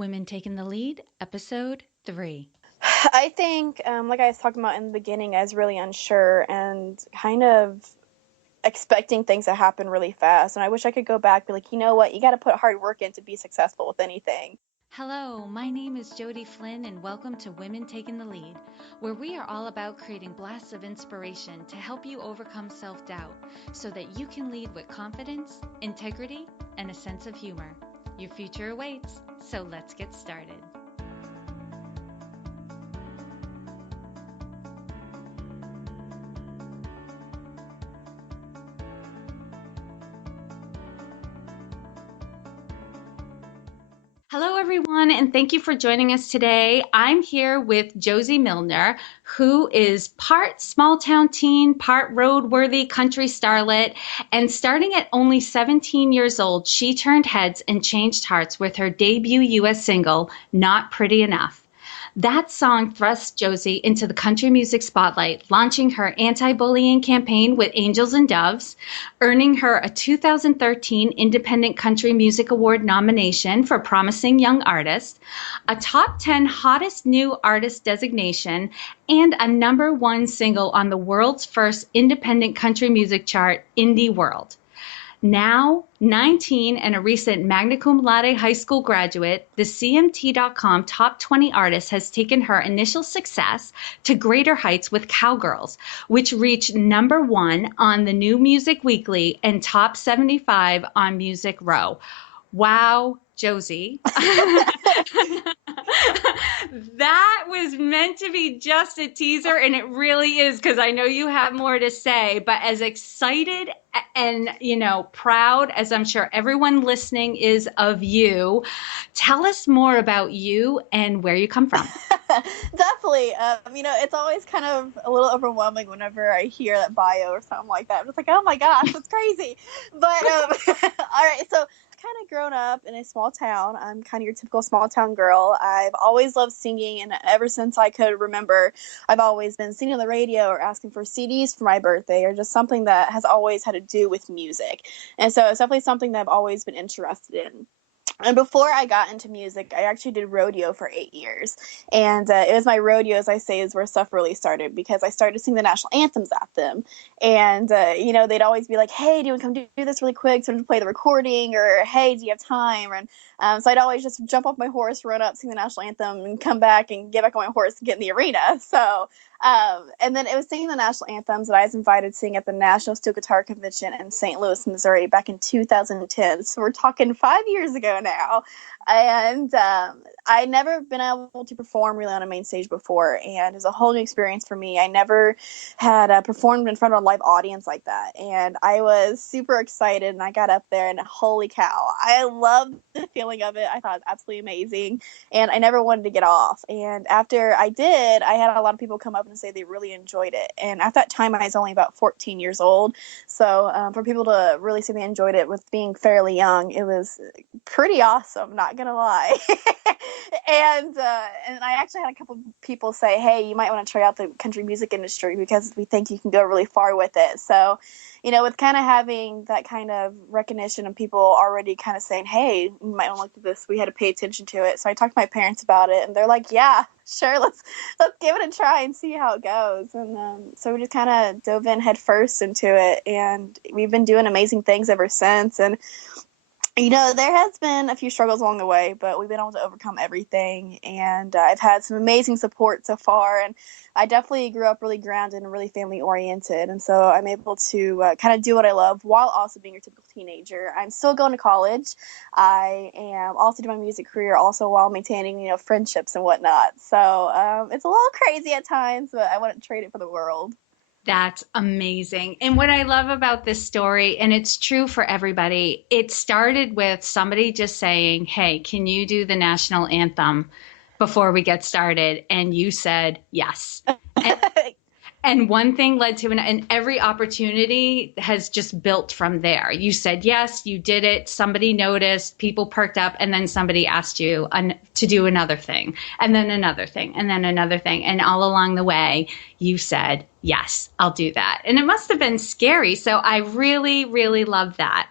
Women Taking the Lead, Episode 3. I think, like I was talking about in the beginning, I was really unsure and kind of expecting things to happen really fast. And I wish I could go back and be like, you know what, you got to put hard work in to be successful with anything. Hello, my name is Jody Flynn, and welcome to Women Taking the Lead, where we are all about creating blasts of inspiration to help you overcome self-doubt so that you can lead with confidence, integrity, and a sense of humor. Your future awaits, so let's get started. Hello, everyone, and thank you for joining us today. I'm here with Josey Milner, who is part small town teen, part roadworthy country starlet. And starting at only 17 years old, she turned heads and changed hearts with her debut U.S. single, Not Pretty Enough. That song thrust Josey into the country music spotlight, launching her anti-bullying campaign with Angels and Doves, earning her a 2013 Independent Country Music Award nomination for Promising Young Artist, a top 10 hottest new artist designation, and a #1 single on the world's first independent country music chart, Indie World. Now 19 and a recent Magna Cum Laude high school graduate, the CMT.com Top 20 artist has taken her initial success to greater heights with Cowgirls, which reached #1 on the New Music Weekly and top 75 on Music Row. Wow, Josey. That was meant to be just a teaser, and it really is, because I know you have more to say. But as excited and, proud as I'm sure everyone listening is of you, tell us more about you and where you come from. Definitely. It's always kind of a little overwhelming whenever I hear that bio or something like that. I'm just like, oh my gosh, that's crazy. But all right, so kind of grown up in a small town. I'm kind of your typical small town girl. I've always loved singing, and ever since I could remember, I've always been singing on the radio or asking for CDs for my birthday, or just something that has always had to do with music. And so it's definitely something that I've always been interested in. And before I got into music, I actually did rodeo for 8 years. And it was my rodeo, as I say, is where stuff really started, because I started to sing the national anthems at them. And, they'd always be like, hey, do you want to come do this really quick? So to play the recording, or hey, do you have time? And so I'd always just jump off my horse, run up, sing the national anthem, and come back and get back on my horse and get in the arena. So and then it was singing the national anthems that I was invited to sing at the National Steel Guitar Convention in St. Louis, Missouri back in 2010. So we're talking 5 years ago now. And I never been able to perform really on a main stage before, and it was a whole new experience for me. I never had performed in front of a live audience like that, and I was super excited, and I got up there, and holy cow, I loved the feeling of it. I thought it was absolutely amazing, and I never wanted to get off. And after I did, I had a lot of people come up and say they really enjoyed it. And at that time, I was only about 14 years old, so for people to really say they enjoyed it with being fairly young, it was pretty awesome, not gonna lie. and I actually had a couple people say, hey, you might want to try out the country music industry, because we think you can go really far with it. So with kind of having that kind of recognition and people already kind of saying, hey, you might want to look at this, we had to pay attention to it. So I talked to my parents about it, and they're like, yeah, sure, let's give it a try and see how it goes. And so we just kind of dove in head first into it, and we've been doing amazing things ever since. And there has been a few struggles along the way, but we've been able to overcome everything. And I've had some amazing support so far. And I definitely grew up really grounded and really family oriented. And so I'm able to kind of do what I love while also being a typical teenager. I'm still going to college. I am also doing my music career also while maintaining, friendships and whatnot. So it's a little crazy at times, but I wouldn't trade it for the world. That's amazing. And what I love about this story, and it's true for everybody, it started with somebody just saying, hey, can you do the national anthem before we get started? And you said yes. And one thing led to and every opportunity has just built from there. You said yes, you did it, somebody noticed, people perked up, and then somebody asked you to do another thing, and then another thing, and then another thing. And all along the way, you said yes, I'll do that. And it must have been scary. So I really, really love that.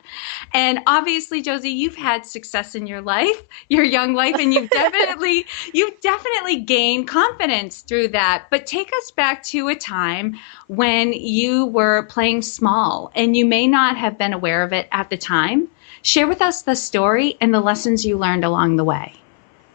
And obviously, Josey, you've had success in your life, your young life, and you've definitely gained confidence through that. But take us back to a time when you were playing small and you may not have been aware of it at the time. Share with us the story and the lessons you learned along the way.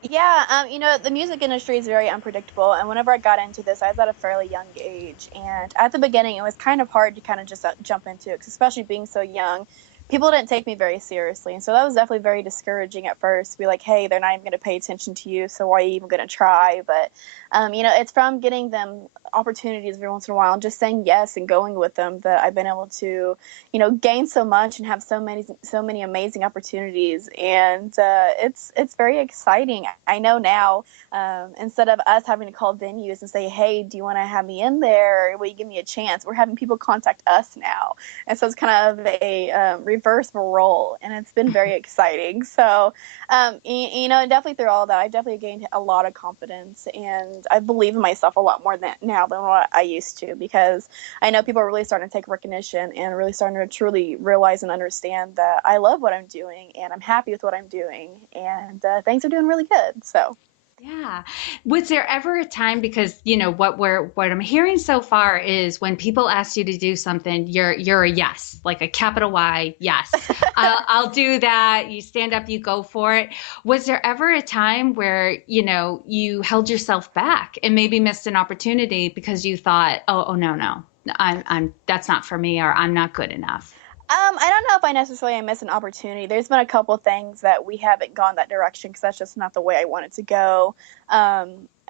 Yeah, the music industry is very unpredictable, and whenever I got into this, I was at a fairly young age, and at the beginning, it was kind of hard to kind of just jump into it, 'cause especially being so young. People didn't take me very seriously, and so that was definitely very discouraging at first. To be like, hey, they're not even going to pay attention to you, so why are you even going to try? But it's from getting them opportunities every once in a while and just saying yes and going with them that I've been able to, gain so much and have so many amazing opportunities. And it's very exciting. I know now, instead of us having to call venues and say, hey, do you want to have me in there? Or will you give me a chance? We're having people contact us now. And so it's kind of a reverse role, and it's been very exciting. So, definitely through all that, I've definitely gained a lot of confidence, and I believe in myself a lot more now than what I used to, because I know people are really starting to take recognition and really starting to truly realize and understand that I love what I'm doing and I'm happy with what I'm doing, and things are doing really good. So. Yeah. Was there ever a time, because what I'm hearing so far is when people ask you to do something, you're a yes, like a capital Y, yes. I'll do that. You stand up, you go for it. Was there ever a time where, you held yourself back and maybe missed an opportunity because you thought, oh no, no. I'm that's not for me, or I'm not good enough. I don't know if I necessarily miss an opportunity. There's been a couple things that we haven't gone that direction because that's just not the way I wanted to go.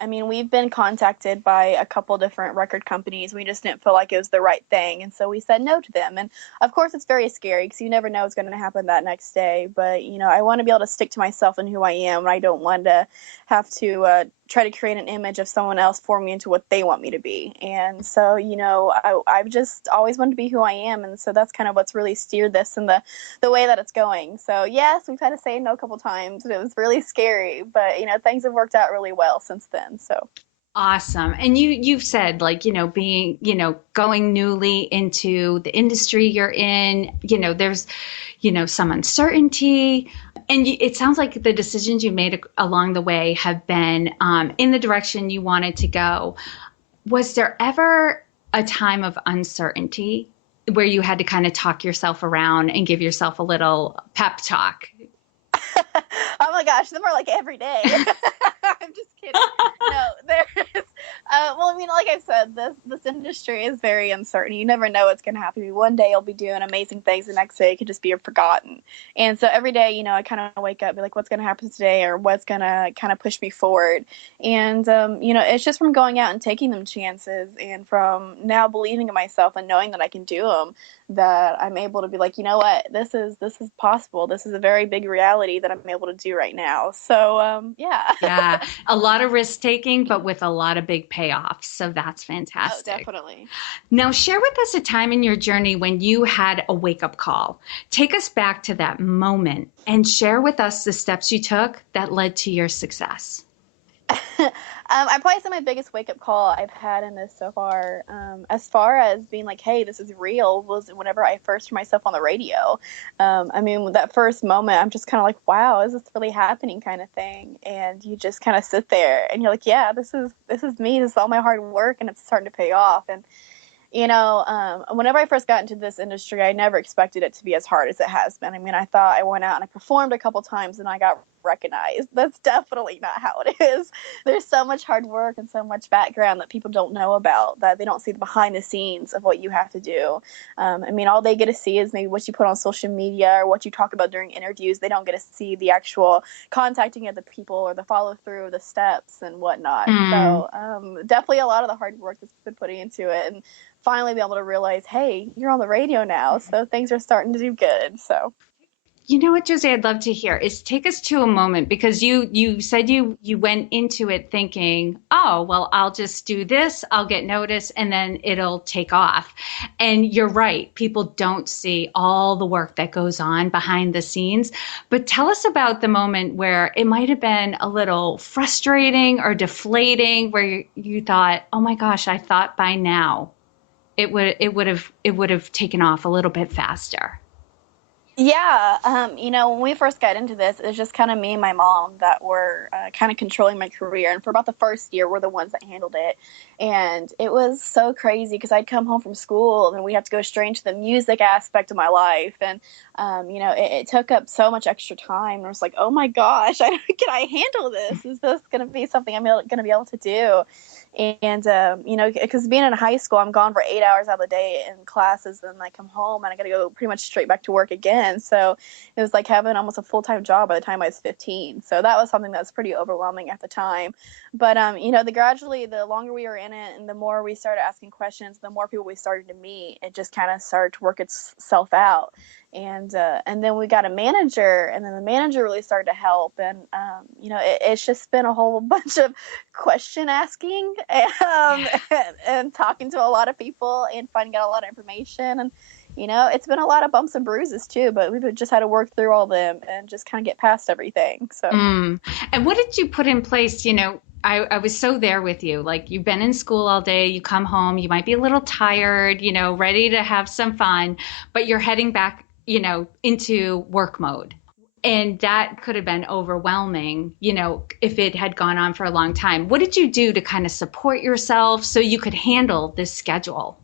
We've been contacted by a couple different record companies. We just didn't feel like it was the right thing, and so we said no to them. And of course, it's very scary because you never know what's going to happen that next day. But I want to be able to stick to myself and who I am, and I don't want to have to try to create an image of someone else for me into what they want me to be. And so, I've just always wanted to be who I am, and so that's kind of what's really steered this in the way that it's going. So yes, we've had to say no a couple times, and it was really scary, but things have worked out really well since then. So. Awesome. And you've said, like, being, going newly into the industry you're in, there's, some uncertainty. And it sounds like the decisions you made along the way have been in the direction you wanted to go. Was there ever a time of uncertainty where you had to kind of talk yourself around and give yourself a little pep talk? Oh my gosh, them are like every day. I'm just kidding. No, there is. Like I said, this industry is very uncertain. You never know what's going to happen. One day you'll be doing amazing things, the next day it could just be forgotten. And so every day, I kind of wake up, be like, what's going to happen today, or what's going to kind of push me forward. And it's just from going out and taking them chances, and from now believing in myself and knowing that I can do them, that I'm able to be like, you know what, this is possible. This is a very big reality that I'm able to do right now. So yeah. Yeah, a lot of risk taking, but with a lot of big payoffs. So that's Oh, fantastic. definitely. Now, share with us a time in your journey when you had a wake up call. Take us back to that moment and share with us the steps you took that led to your success. I probably say my biggest wake up call I've had in this so far, as far as being like, hey, this is real, was whenever I first heard myself on the radio. With that first moment, I'm just kind of like, wow, is this really happening, kind of thing. And you just kind of sit there and you're like, yeah, this is me. This is all my hard work, and it's starting to pay off. And whenever I first got into this industry, I never expected it to be as hard as it has been. I thought I went out and I performed a couple times and I got recognized. That's definitely not how it is. There's so much hard work and so much background that people don't know about, that they don't see the behind the scenes of what you have to do. All they get to see is maybe what you put on social media or what you talk about during interviews. They don't get to see the actual contacting of the people or the follow through, the steps and whatnot. Mm. So definitely a lot of the hard work that's been putting into it, and finally be able to realize, hey, you're on the radio now, so things are starting to do good. So. You know what, Jose, I'd love to hear is take us to a moment, because you said you went into it thinking, oh, well, I'll just do this, I'll get noticed, and then it'll take off. And you're right. People don't see all the work that goes on behind the scenes. But tell us about the moment where it might have been a little frustrating or deflating, where you thought, oh my gosh, I thought by now. it would have taken off a little bit faster. Yeah, when we first got into this, it was just kind of me and my mom that were kind of controlling my career. And for about the first year, we're the ones that handled it. And it was so crazy because I'd come home from school and we had to go straight into the music aspect of my life. And, it took up so much extra time. And I was like, oh my gosh, can I handle this? Is this going to be something I'm going to be able to do? And, because being in high school, I'm gone for 8 hours out of the day in classes, and I come home and I got to go pretty much straight back to work again. So it was like having almost a full-time job by the time I was 15. So that was something that was pretty overwhelming at the time. But, the longer we were in it and the more we started asking questions, the more people we started to meet, it just kind of started to work itself out. And then we got a manager, and then the manager really started to help. And, it's just been a whole bunch of question asking, and talking to a lot of people and finding out a lot of information. And, it's been a lot of bumps and bruises too, but we've just had to work through all of them and just kind of get past everything. So. And what did you put in place? I was so there with you. Like, you've been in school all day, you come home, you might be a little tired, ready to have some fun, but you're heading back, into work mode. And that could have been overwhelming, if it had gone on for a long time. What did you do to kind of support yourself so you could handle this schedule?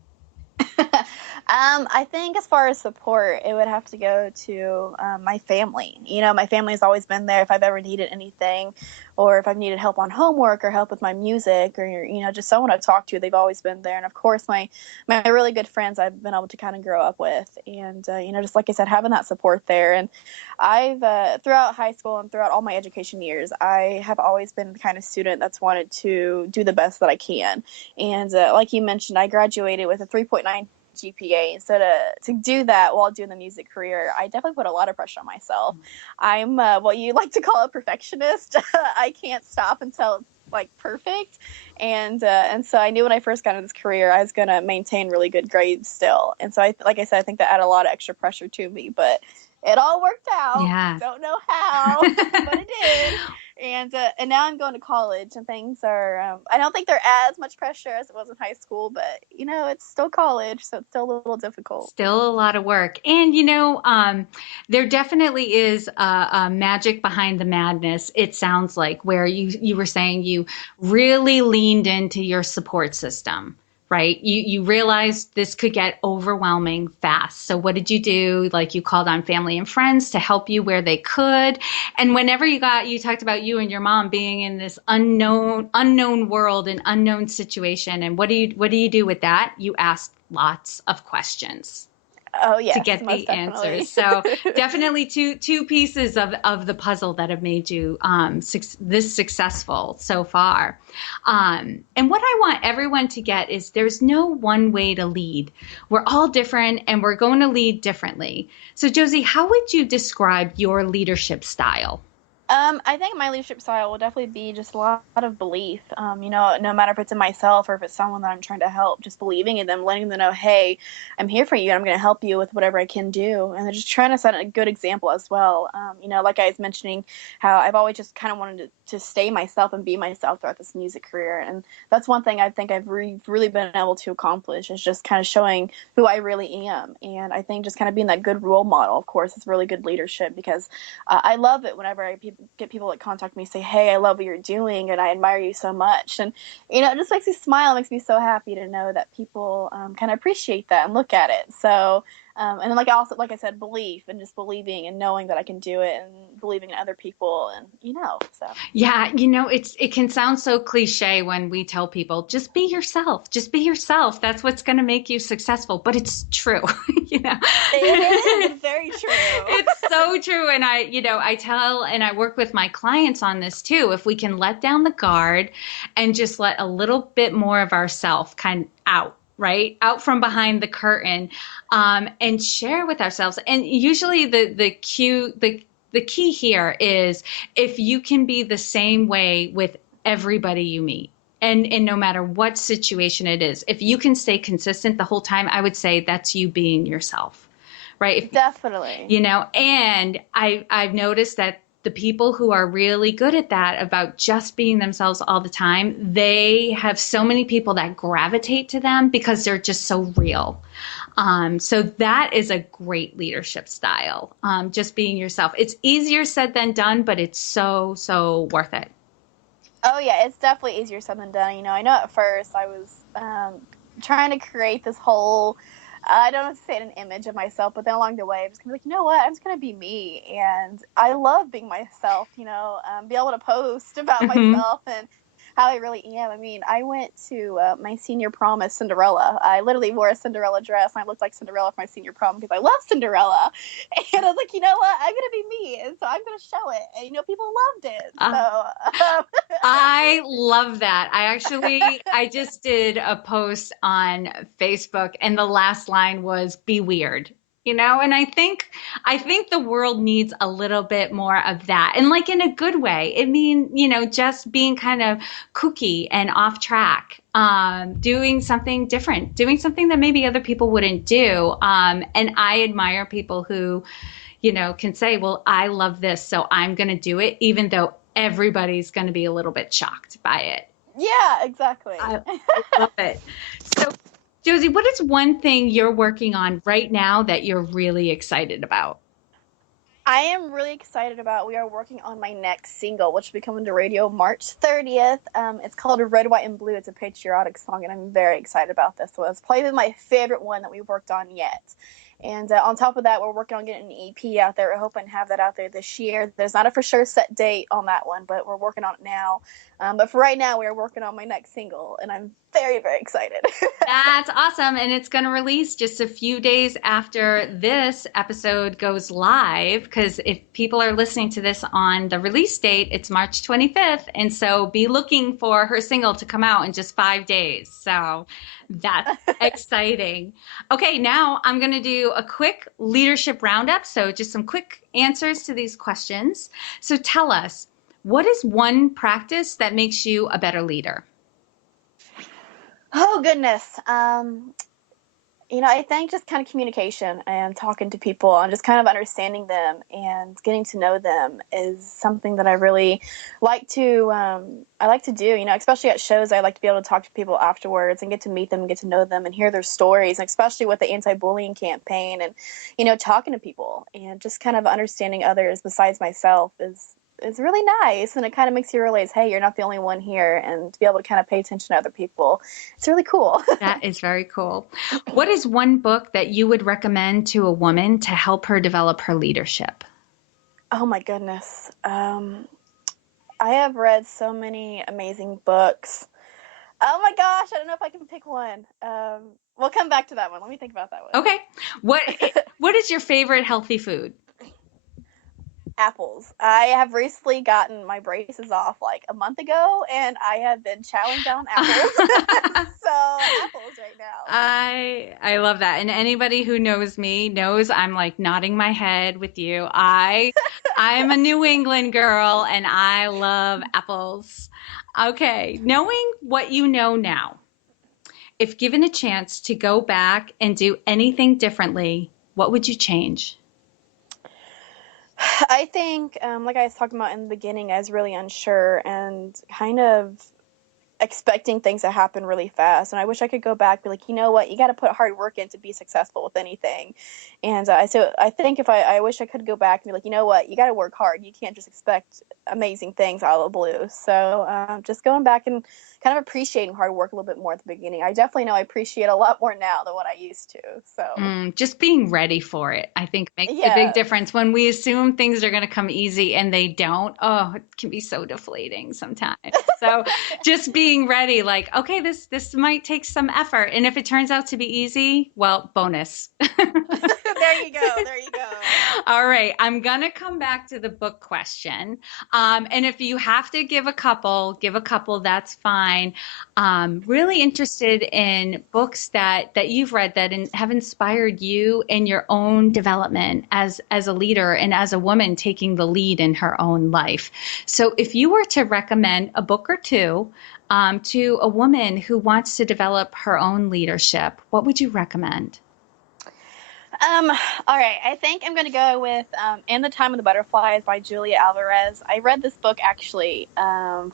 I think as far as support, it would have to go to my family. My family has always been there if I've ever needed anything, or if I've needed help on homework or help with my music, or, just someone to talk to. They've always been there. And of course, my really good friends I've been able to kind of grow up with. And, just like I said, having that support there. And I've, throughout high school and throughout all my education years, I have always been the kind of student that's wanted to do the best that I can. And like you mentioned, I graduated with a 3.9 GPA. So to do that while doing the music career, I definitely put a lot of pressure on myself. I'm what you like to call a perfectionist. I can't stop until it's like perfect. And so I knew when I first got into this career, I was going to maintain really good grades still. And so like I said, I think that added a lot of extra pressure to me, but it all worked out. Yeah. Don't know how, but it did. And now I'm going to college, and things are, I don't think they're as much pressure as it was in high school, but, it's still college, so it's still a little difficult. Still a lot of work. And, there definitely is a magic behind the madness, it sounds like, where you were saying you really leaned into your support system. Right? You realized this could get overwhelming fast. So what did you do? Like, you called on family and friends to help you where they could. And whenever you talked about you and your mom being in this unknown world and unknown situation. And what do you do with that? You asked lots of questions. Oh, yes, to get the definitely. answers. So definitely two pieces of the puzzle that have made you this successful so far. And what I want everyone to get is there's no one way to lead. We're all different, and we're going to lead differently. So Josey, how would you describe your leadership style? I think my leadership style will definitely be just a lot of belief. No matter if it's in myself or if it's someone that I'm trying to help, just believing in them, letting them know, hey, I'm here for you and I'm going to help you with whatever I can do. And then just trying to set a good example as well. Like I was mentioning, how I've always just kind of wanted to stay myself and be myself throughout this music career. And that's one thing I think I've really been able to accomplish, is just kind of showing who I really am. And I think just kind of being that good role model, of course, is really good leadership, because I love it whenever I get people that contact me, say, hey, I love what you're doing and I admire you so much. And, it just makes me smile. It makes me so happy to know that people kind of appreciate that and look at it. So, and then like I said, belief, and just believing and knowing that I can do it, and believing in other people, and so. Yeah, it can sound so cliche when we tell people, just be yourself. Just be yourself. That's what's going to make you successful. But it's true. It is. It's very true. It's so true. And I tell, and I work with my clients on this too. If we can let down the guard and just let a little bit more of ourself kind of out. Right? Out from behind the curtain, and share with ourselves. And usually the key here is, if you can be the same way with everybody you meet, and no matter what situation it is, if you can stay consistent the whole time, I would say that's you being yourself. Right? Definitely. And I've noticed that the people who are really good at that, about just being themselves all the time, they have so many people that gravitate to them because they're just so real. So that is a great leadership style. Just being yourself. It's easier said than done, but it's so, so worth it. Oh yeah, it's definitely easier said than done. I know at first I was trying to create this whole, I don't know if to say it, an image of myself, but then along the way, I'm just gonna be like, you know what, I'm just gonna be me, and I love being myself. Be able to post about Hmm. myself and how I really am. I mean, I went to my senior prom as Cinderella. I literally wore a Cinderella dress, and I looked like Cinderella for my senior prom because I love Cinderella. And I was like, you know what, I'm gonna be me, and so I'm gonna show it. And people loved it. Uh, So I love that. I just did a post on Facebook and the last line was be weird. And I think the world needs a little bit more of that. And like in a good way. It mean, just being kind of kooky and off track. Doing something different, doing something that maybe other people wouldn't do. And I admire people who can say, well, I love this, so I'm going to do it, even though everybody's going to be a little bit shocked by it. yeah, exactly. I love it. So, Josie, what is one thing you're working on right now that you're really excited about? I am really excited about. We are working on my next single, which will be coming to radio March 30th. It's called Red, White, and Blue. It's a patriotic song, and I'm very excited about this one. It's probably my favorite one that we've worked on yet. And on top of that, we're working on getting an EP out there. We're hoping to have that out there this year. There's not a for sure set date on that one, but we're working on it now. But for right now, we are working on my next single, and I'm very, very excited. That's awesome. And it's going to release just a few days after this episode goes live. Because if people are listening to this on the release date, it's March 25th. And so be looking for her single to come out in just 5 days. So that's exciting. Okay, now I'm going to do a quick leadership roundup. So just some quick answers to these questions. So tell us, what is one practice that makes you a better leader? Oh, goodness. I think just kind of communication and talking to people and just kind of understanding them and getting to know them is something that I really like to I like to do. Especially at shows, I like to be able to talk to people afterwards and get to meet them and get to know them and hear their stories, and especially with the anti-bullying campaign and talking to people and just kind of understanding others besides myself is really nice, and it kind of makes you realize, hey, you're not the only one here, and to be able to kind of pay attention to other people, it's really cool. That is very cool. What is one book that you would recommend to a woman to help her develop her leadership? Oh my goodness. I have read so many amazing books. Oh my gosh, I don't know if I can pick one. We'll come back to that one. Let me think about that Okay. What one. what is your favorite healthy food? Apples. I have recently gotten my braces off like a month ago, and I have been chowing down apples. So apples right now. I love that. And anybody who knows me knows I'm like nodding my head with you. I'm a New England girl and I love apples. Okay, knowing what you know now, if given a chance to go back and do anything differently, what would you change? I think, like I was talking about in the beginning, I was really unsure and kind of expecting things to happen really fast. And I wish I could go back and be like, you know what, you got to put hard work in to be successful with anything. And so I think if I wish I could go back and be like, you know what, you got to work hard. You can't just expect amazing things out of the blue. So just going back and kind of appreciating hard work a little bit more at the beginning. I definitely know I appreciate a lot more now than what I used to. So Just being ready for it, I think, makes a big yeah. difference. When we assume things are going to come easy and they don't, oh, it can be so deflating sometimes. So just being ready, like, okay, this might take some effort. And if it turns out to be easy, well, bonus. There you go. There you go. All right. I'm going to come back to the book question. And if you have to give a couple, that's fine. Really interested in books that you've read that have inspired you in your own development as a leader and as a woman taking the lead in her own life. So if you were to recommend a book or two to a woman who wants to develop her own leadership, what would you recommend? All right. I think I'm going to go with In the Time of the Butterflies by Julia Alvarez. I read this book actually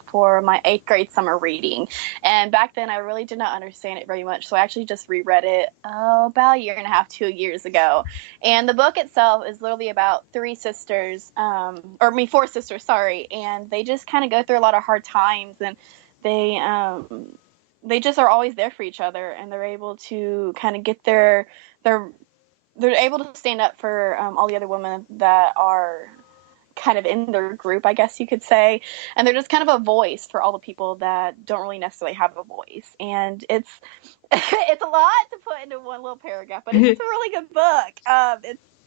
for my 8th grade summer reading. And back then I really did not understand it very much. So I actually just reread it about a year and a half, 2 years ago. And the book itself is literally about 4 sisters, sorry. And they just kind of go through a lot of hard times, and they just are always there for each other, and they're able to kind of get their they're able to stand up for all the other women that are kind of in their group, I guess you could say. And they're just kind of a voice for all the people that don't really necessarily have a voice. And it's it's a lot to put into one little paragraph, but it's just a really good book.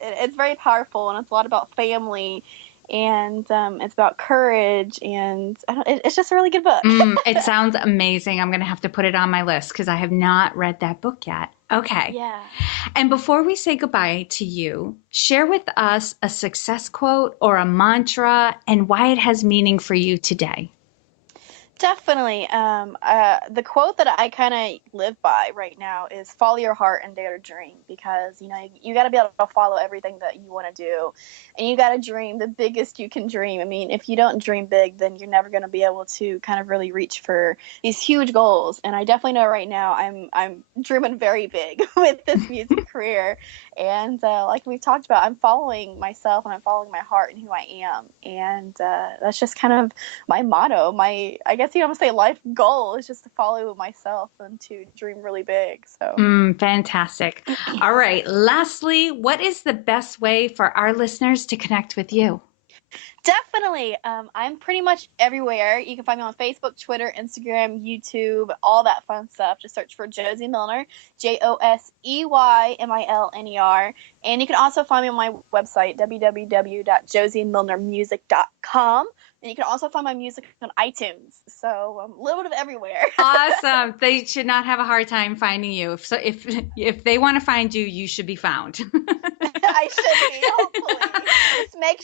It's very powerful, and it's a lot about family, and it's about courage, and it's just a really good book. It sounds amazing. I'm going to have to put it on my list because I have not read that book yet. Okay. Yeah. And before we say goodbye to you, share with us a success quote or a mantra and why it has meaning for you today. Definitely. The quote that I kind of live by right now is follow your heart and dare to dream, because, you got to be able to follow everything that you want to do, and you got to dream the biggest you can dream. I mean, if you don't dream big, then you're never going to be able to kind of really reach for these huge goals. And I definitely know right now I'm dreaming very big with this music career. And like we've talked about, I'm following myself, and I'm following my heart and who I am. And that's just kind of my motto, I guess I'm gonna say life goal is just to follow myself and to dream really big. So fantastic. All right. Lastly, what is the best way for our listeners to connect with you? Definitely. I'm pretty much everywhere. You can find me on Facebook, Twitter, Instagram, YouTube, all that fun stuff. Just search for Josey Milner, JoseyMilner. And you can also find me on my website, www.joseymilnermusic.com. And you can also find my music on iTunes. So a little bit of everywhere. Awesome. They should not have a hard time finding you. If they want to find you, you should be found. I should be, hopefully. Just make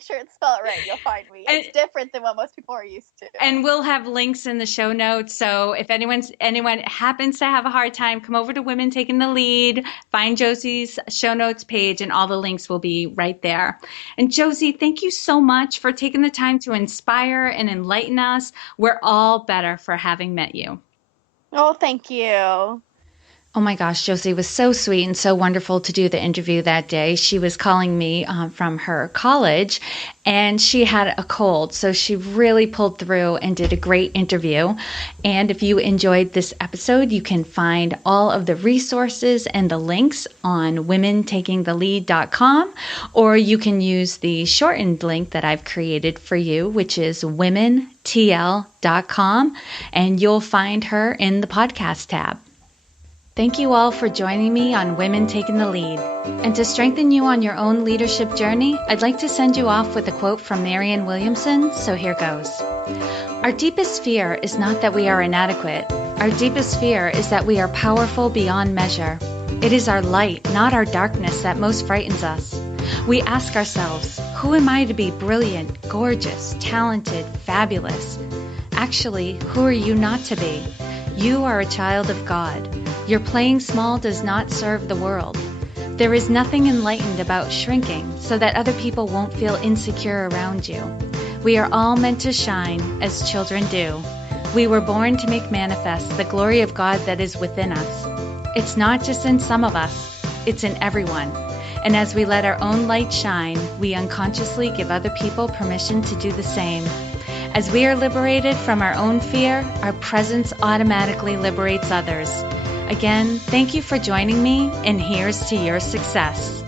sure it's spelled right. You'll find me. It's different than what most people are used to. And we'll have links in the show notes. So if anyone happens to have a hard time, come over to Women Taking the Lead, find Josey's show notes page, and all the links will be right there. And Josey, thank you so much for taking the time to inspire and enlighten us. We're all better for having met you. Oh, thank you. Oh my gosh, Josey was so sweet and so wonderful to do the interview that day. She was calling me from her college, and she had a cold, so she really pulled through and did a great interview. And if you enjoyed this episode, you can find all of the resources and the links on womentakingthelead.com, or you can use the shortened link that I've created for you, which is womentl.com, and you'll find her in the podcast tab. Thank you all for joining me on Women Taking the Lead. And to strengthen you on your own leadership journey, I'd like to send you off with a quote from Marianne Williamson, so here goes. Our deepest fear is not that we are inadequate. Our deepest fear is that we are powerful beyond measure. It is our light, not our darkness, that most frightens us. We ask ourselves, who am I to be brilliant, gorgeous, talented, fabulous? Actually, who are you not to be? You are a child of God. Your playing small does not serve the world. There is nothing enlightened about shrinking so that other people won't feel insecure around you. We are all meant to shine as children do. We were born to make manifest the glory of God that is within us. It's not just in some of us, it's in everyone. And as we let our own light shine, we unconsciously give other people permission to do the same. As we are liberated from our own fear, our presence automatically liberates others. Again, thank you for joining me, and here's to your success.